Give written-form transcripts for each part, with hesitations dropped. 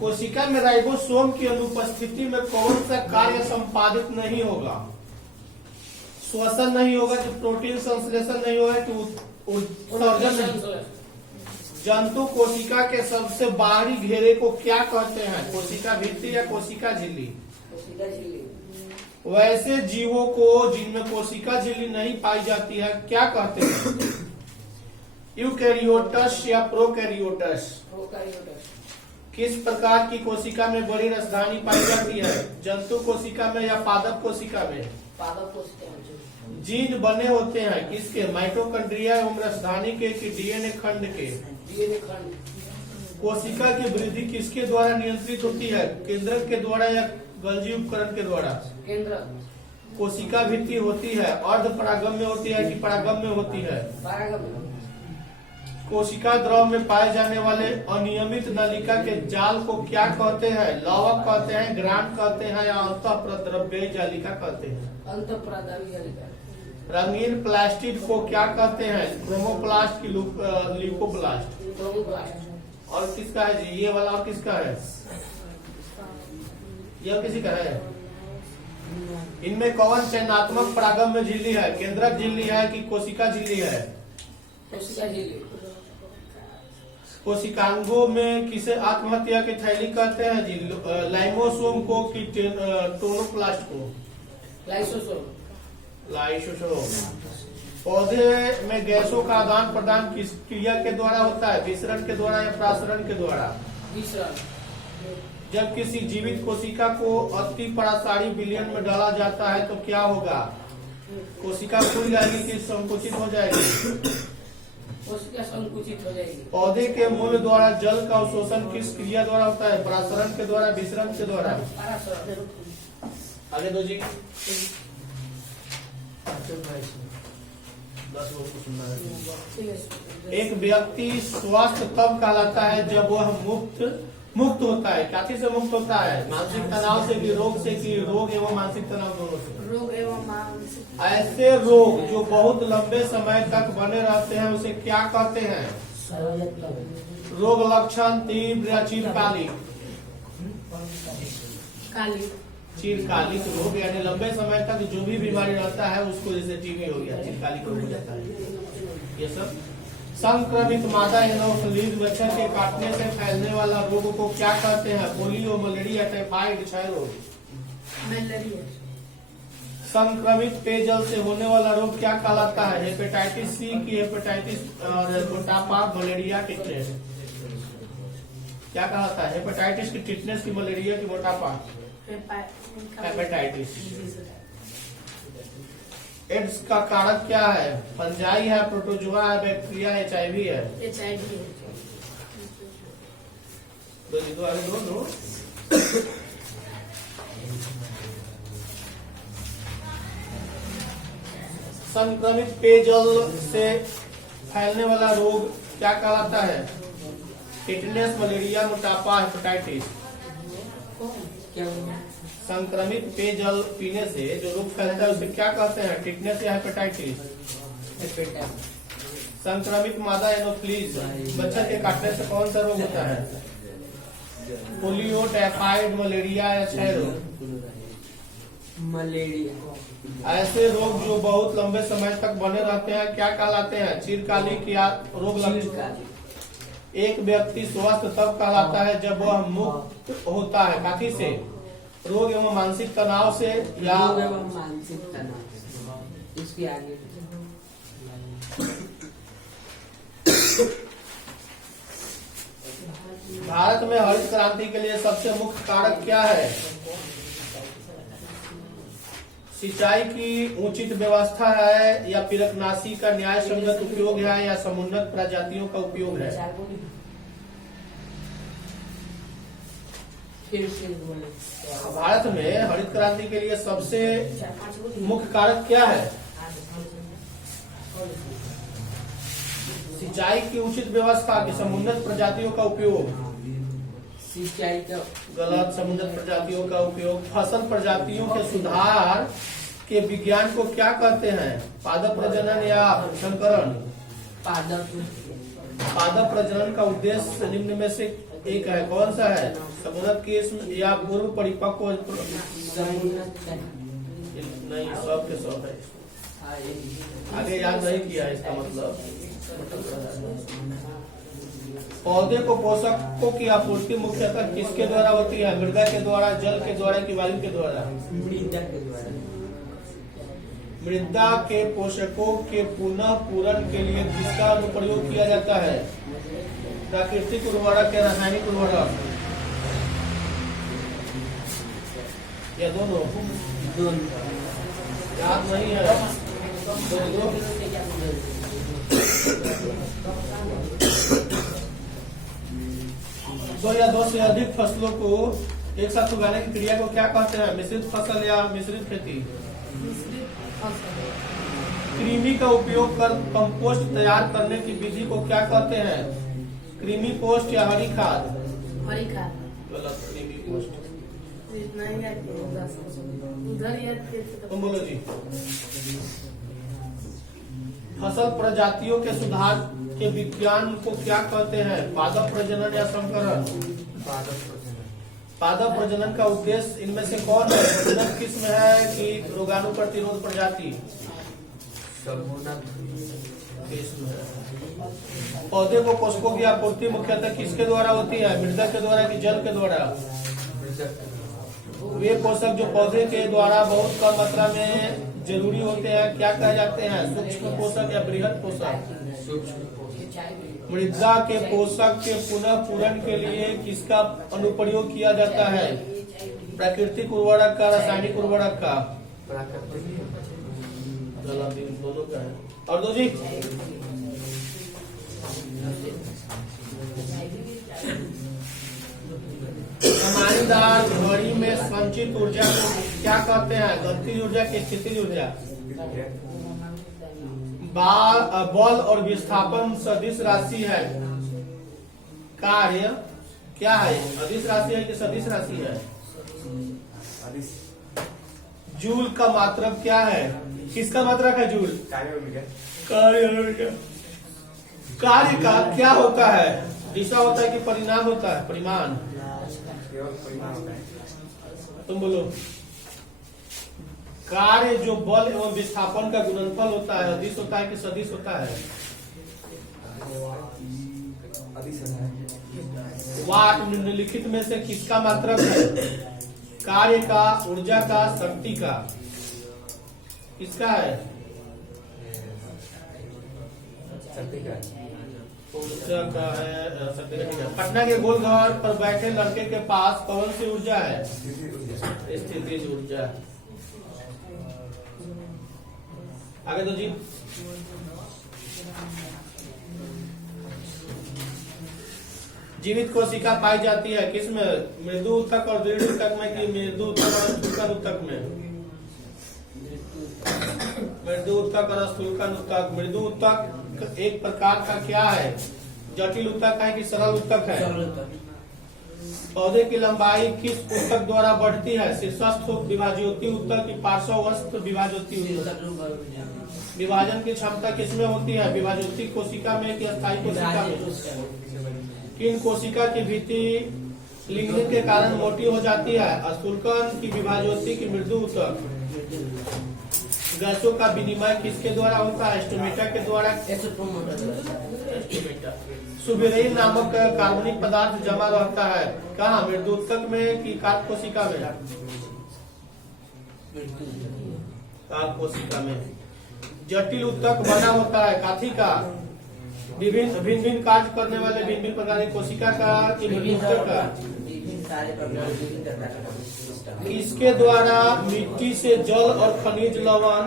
कोशिका में राइबोसोम की अनुपस्थिति में कौन सा कार्य संपादित नहीं होगा? श्वसन नहीं होगा, कि प्रोटीन संश्लेषण नहीं होगा, कि उत्सर्जन नहीं। जंतु कोशिका के सबसे बाहरी घेरे को क्या कहते हैं? कोशिका भित्ति या कोशिका झिल्ली? कोशिका झिल्ली। वैसे जीवों को जिनमें कोशिका झिल्ली नहीं पाई जाती है क्या कहते हैं? यूकैरियोट्स या प्रोकैरियोट्स? प्रोकैरियोट्स। किस प्रकार की कोशिका में बड़ी रसधानी पाई जाती है? जंतु कोशिका में या पादप कोशिका में? पादप कोशिका में। जीन बने होते हैं किसके? माइटोकॉन्ड्रिया एवं रसधानी के, कि डीएनए खंड के? डीएनए खंड। कोशिका की वृद्धि किसके द्वारा नियंत्रित होती है? केंद्रक के द्वारा या गल्जी उपकरण के द्वारा? केंद्र। कोशिका भित्ति होती है अर्ध परागम्य होती है कि परागम्य होती है? परागम्य। कोशिका द्रव में पाए जाने वाले अनियमित नलिका के जाल को क्या कहते हैं? लवक कहते हैं, ग्रांट कहते हैं, या अंतःप्रद्रव्य जालिका कहते हैं? अंतःप्रद्रव्य जालिका। रंगीन प्लास्टिड को क्या कहते हैं? क्रोमोप्लास्ट की ल्यूकोप्लास्ट? क्रोमोप्लास्ट। और किसका है जी? ये वाला और किसका है? यह किसी का है? इनमें कौन चयनात्मक परागम्य झिल्ली है? केंद्रक झिल्ली है कि कोशिका झिल्ली है? कोशिका झिल्ली। कोशिकांगों में किसे आत्महत्या की थैली कहते हैं जी? लाइमोसोम को कि टोनोप्लास्ट को? लाइसोसोम। लाइसोसोम। पौधे में गैसों का आदान प्रदान किस क्रिया के द्वारा होता है? विसरण के द्वारा या प्रासरण के द्वारा? विसरण। जब किसी जीवित कोशिका को अति परासारी विलयन में डाला जाता है तो क्या होगा? कोशिका फूल जाएगी कि संकुचित हो जाएगी? कोशिका संकुचित हो जाएगी। पौधे के मूल द्वारा जल का अवशोषण किस क्रिया द्वारा होता है? परासरण के द्वारा, विसरण के द्वारा? परासरण। आगे दो जी। 10 लोगों को सुनना है। एक व्यक्ति स्वस्थ तब कहलाता है जब वह मुक्त होता है। काफी से मुक्त होता है? मानसिक तनाव से, कि रोग से, कि रोग एवं मानसिक तनाव दोनों से? रोग एवं मानसिक। ऐसे रोग जो बहुत लंबे समय तक बने रहते हैं उसे क्या कहते हैं? रोग लक्षण तीव्र या चिरकालिक? चिरकालिक रोग यानी लंबे समय तक जो भी बीमारी रहता है उसको, जैसे टीबी हो गया, चिरकालिक रोग हो जाता है। ये सब संक्रमित मादा एनोफिलीज मच्छर के काटने से फैलने वाला रोग को क्या कहते हैं? पोलियो, मलेरिया, टाइफाइड, क्षय रोग? मलेरिया। संक्रमित पेयजल से होने वाला रोग क्या कहलाता है? हेपेटाइटिस सी की हेपेटाइटिस, और मोटापा, मलेरिया, टिटनेस? क्या कहलाता है? हेपेटाइटिस की टिटनेस की मलेरिया की मोटापा? हेपेटाइटिस। एड्स का कारक क्या है? फंजाई है, प्रोटोजुआ है, बैक्टीरिया, HIV है? HIV है। दो। संक्रमित पेयजल से फैलने वाला रोग क्या कहलाता है? टिटनेस, मलेरिया, मोटापा, हेपेटाइटिस? संक्रमित पेयजल पीने से जो रोग फैलता है उसे क्या कहते हैं? टिटनेस या हेपेटाइटिस? संक्रमित मादा एनोफिलीज मच्छर के काटने से कौन सा रोग होता है? पोलियो, टाइफाइड, मलेरिया या क्षय रोग? मलेरिया। ऐसे रोग जो बहुत लंबे समय तक बने रहते हैं क्या कहलाते हैं? चिरकालिक या रोग लक्षण? एक व्यक्ति स्वस्थ तब कहलाता है जब वह मुक्त होता है काफी से? रोग एवं मानसिक तनाव से, या रोग एवं मानसिक तनाव? इसके आगे भारत में हरित क्रांति के लिए सबसे मुख्य कारक क्या है? सिंचाई की उचित व्यवस्था है, या पिरकनाशी का न्याय संगत उपयोग है, या समुन्नत प्रजातियों का उपयोग है? भारत में हरित क्रांति के लिए सबसे मुख्य कारक क्या है? सिंचाई की उचित व्यवस्था की समुन्नत प्रजातियों का उपयोग? सिंचाई का गलत। समुन्नत प्रजातियों का उपयोग। फसल प्रजातियों के सुधार के विज्ञान को क्या कहते हैं? पादप प्रजनन या संकरण? पादप प्रजनन का उद्देश्य निम्न में से एक है, कौन सा है? समुन्नत किस्म या पूर्व परिपक्व? नहीं, सब के सब है। आगे याद नहीं किया इसका मतलब। पौधे को पोषकों की आपूर्ति मुख्यतः किसके द्वारा होती है? मृदा के द्वारा, जल के द्वारा कि वायु के द्वारा? मृदा के द्वारा। मृदा के पोषकों के पुनः पूरण के लिए किसका अनुप्रयोग किया जाता है? प्राकृतिक उर्वरक या रासायनिक उर्वरक या दोनों? याद नहीं है? दो या दो से अधिक फसलों को एक साथ उगाने की क्रिया को क्या कहते हैं? मिश्रित फसल या मिश्रित खेती? कृमि का उपयोग कर कंपोस्ट तैयार करने की विधि को क्या कहते हैं? कृमि पोस्ट या हरी खाद? हरी खाद। गलत, कृमि पोस्ट। इतना ही याद किया, उधर याद किए थे। तुम बोलो जी। फसल प्रजातियों के सुधार के विज्ञान को क्या कहते हैं? पादप प्रजनन या संकरण? पादप प्रजनन का उद्देश्य इनमें से कौन है? प्रजनन किस्म है कि रोगाणु प्रतिरोध प्रजाति? किस्म है। पौधे को पोषकों की आपूर्ति मुख्यतः किसके द्वारा होती है? मृदा के द्वारा कि जल के द्वारा? वे पोषक जो पौधे के द्वारा बहुत कम मात्रा में जरूरी होते हैं क्या कहे जाते हैं? सूक्ष्म पोषक या बृहद पोषक? मृदा के पोषक के पुनः पूरण के लिए किसका अनुप्रयोग किया जाता है? प्राकृतिक उर्वरक का, रासायनिक उर्वरक का? दोनों का है। और दो जी। सामान्यदार घड़ी में संचित ऊर्जा को क्या कहते हैं? गतिज ऊर्जा की स्थितिज ऊर्जा? बल और विस्थापन सदिश राशि है। कार्य क्या है? अदिश राशि है कि सदिश राशि है? जूल का मात्रक क्या है? किसका मात्रक है जूल? कार्य का क्या होता है? दिशा होता है कि परिणाम होता है? परिमाण। तुम बोलो। कार्य जो बल एवं विस्थापन का गुणनफल होता है, अदिश होता है कि सदिश होता है? वाट निम्नलिखित में से किसका मात्रक है? कार्य का, ऊर्जा का, शक्ति का? किसका है? ऊर्जा का है, शक्ति का। ठीक है। पटना के गोलघर पर बैठे लड़के के पास कौन सी ऊर्जा है? स्थितिज ऊर्जा। आगे दो जी। जीवित कोशिका पाई जाती है किसमें? मृदु ऊतक और दृढ़ ऊतक में कि मृदु ऊतक और स्थूलकन ऊतक में? मृदु ऊतक और स्थूलकन ऊतक। मृदु ऊतक एक प्रकार का क्या है? जटिल ऊतक है कि सरल ऊतक है? पौधे की लंबाई किस ऊतक द्वारा बढ़ती है? शीर्षस्थ विभाज्योति ऊतक की पार्श्वस्थ विभाज्योति ऊतक? विभाजन की क्षमता किसमें होती है? विभाज्योति कोशिका में कि अस्थायी कोशिका में? किन कोशिका की भित्ति लिंगन के कारण मोटी हो जाती है? स्थूलकन की विभाज्योति की मृदु ऊतक? गैसों का विनिमय किसके द्वारा होता है? स्टोमेटा के द्वारा? सुबेरिन नामक कार्बनिक पदार्थ जमा रहता है कहाँ? मृदु ऊतक में कि काक कोशिका में? काक कोशिका में। जटिल ऊतक बना होता है काथी का? विभिन्न भिन्न कार्य करने वाले भिन्न प्रकार की कोशिका का कि मृदु ऊतक का? इसके द्वारा मिट्टी से जल और खनिज लवण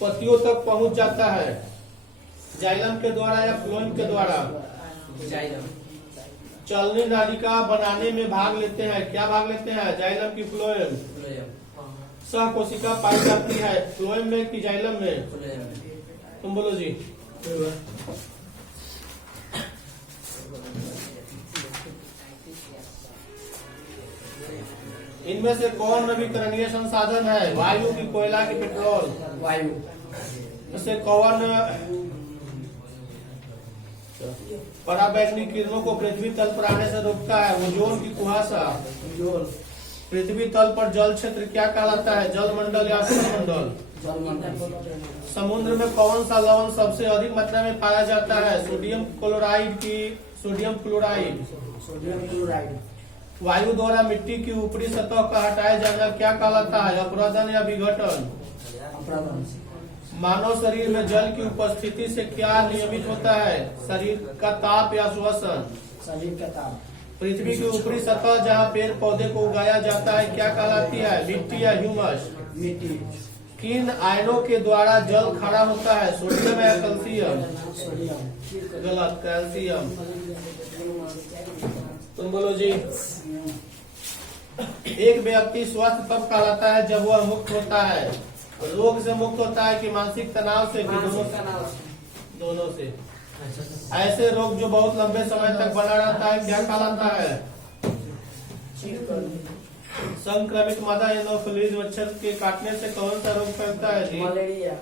पत्तियों तक पहुंच जाता है? जाइलम के द्वारा या फ्लोएम के द्वारा? चलनी नालिका बनाने में भाग लेते हैं, क्या भाग लेते हैं? जाइलम की फ्लोएम? सह कोशिका पाई जाती है फ्लोएम में कि जाइलम में? तुम बोलो जी। इनमें से कौन नवीकरणीय संसाधन है? वायु की कोयला की पेट्रोल? वायु। इससे कौन पराबैंगनी किरणों को पृथ्वी तल पर आने से रोकता है। ओजोन की कुहासा। पृथ्वी तल पर जल क्षेत्र क्या कहलाता है? जल मंडल या स्थलमंडल? समुद्र में कौन सा लवण सबसे अधिक मात्रा में पाया जाता है? सोडियम क्लोराइड की सोडियम क्लोराइड? वायु द्वारा मिट्टी की ऊपरी सतह का हटाया जाना क्या कहलाता है? अपरदन या विघटन? मानव शरीर में जल की उपस्थिति से क्या नियमित होता है? शरीर का ताप या श्वसन? शरीर का ताप। पृथ्वी की ऊपरी सतह जहाँ पेड़ पौधे को उगाया जाता है क्या कहलाती है? मिट्टी या ह्यूमस? मिट्टी। किन आयनों के द्वारा जल खड़ा होता है? सोडियम या कैल्शियम? सोडियम। गलत, कैल्शियम। तुम बोलो जी। एक व्यक्ति स्वस्थ तब कहलाता है जब वह मुक्त होता है। रोग से मुक्त होता है कि मानसिक तनाव से? दोनों से। ऐसे रोग जो बहुत लंबे समय तक बना रहता है क्या कहलाता है? संक्रमित मादा एनोफिलीज मच्छर के काटने से कौन सा रोग फैलता है जी? मलेरिया।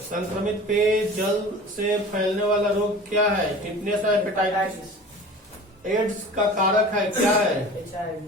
संक्रमित पेयजल से फैलने वाला रोग क्या है? टिटनेस या हेपेटाइटिस? एड्स का कारक है क्या है? HIV।